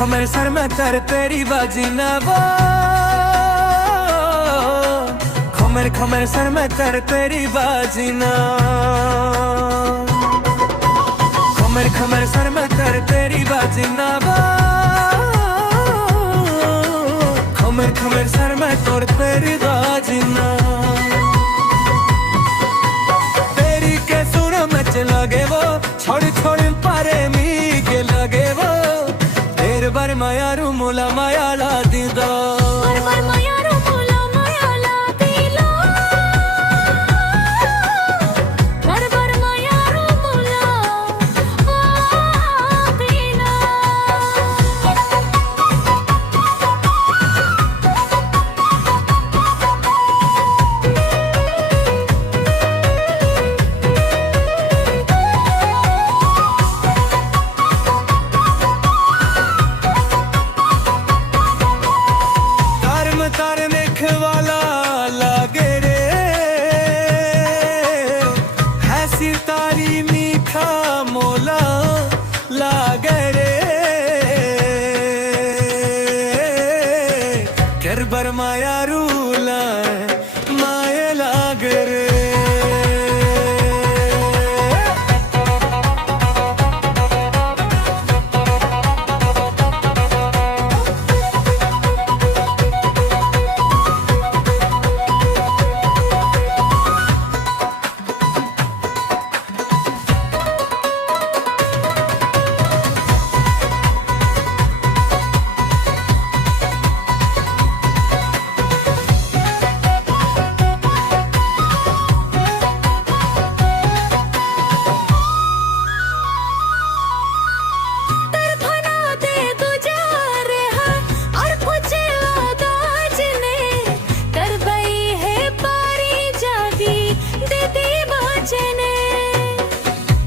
Qamar sir में कर तेरी बाजी ना वो, खमर खमर सर में कर तेरी बाजी ना, खमर खमर सर में कर तेरी बाजी ना वो, खमर खमर सर में तोड़ तेरी बाजी ना। तेरी के सुर में लगे वो छोड़ छोड़ पारे मी के लगे वो, तेर बर माया रू मुला माया ला दीदा, बर माया रू मुला माया ला दीला, बर माया रू मुला दीला। तार देख वाला लागे रे, है सितारी मीठा मोला लागे रे, कर बर माया रूला माया लागे रे।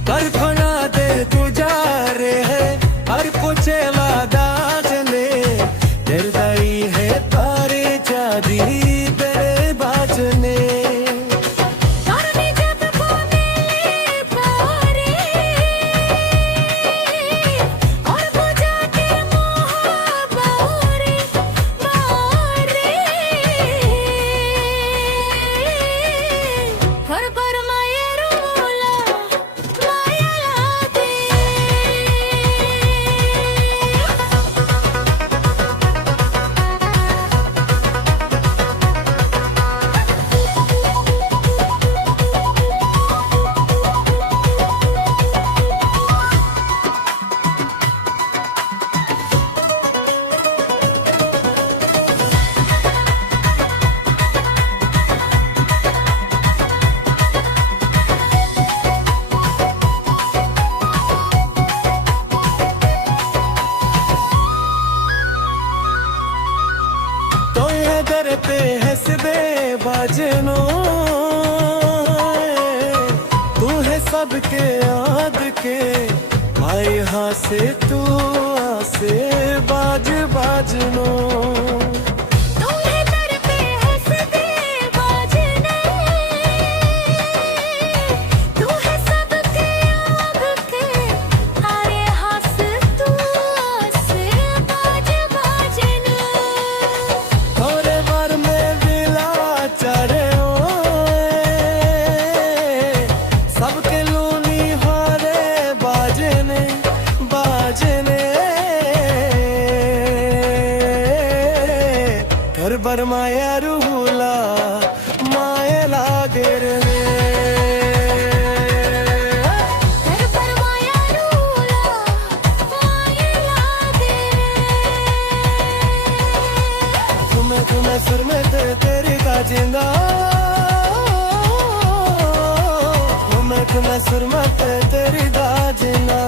कर फना दे तू जा रे है हर पूछे वादा चले, तेरे दाई है पारे चादी तेरे बाजने, दर पे हंसदे बाजनो, तू है सबके याद के भाई हासे तू आसे बाज बाजनो, घर बर माया रूला माया लागे रे, घर बर माया रूला माया लागे रे। तुम्हें सुर में तेरी का जिंदा, तुम्हें सुर में तेरी का जिंदा।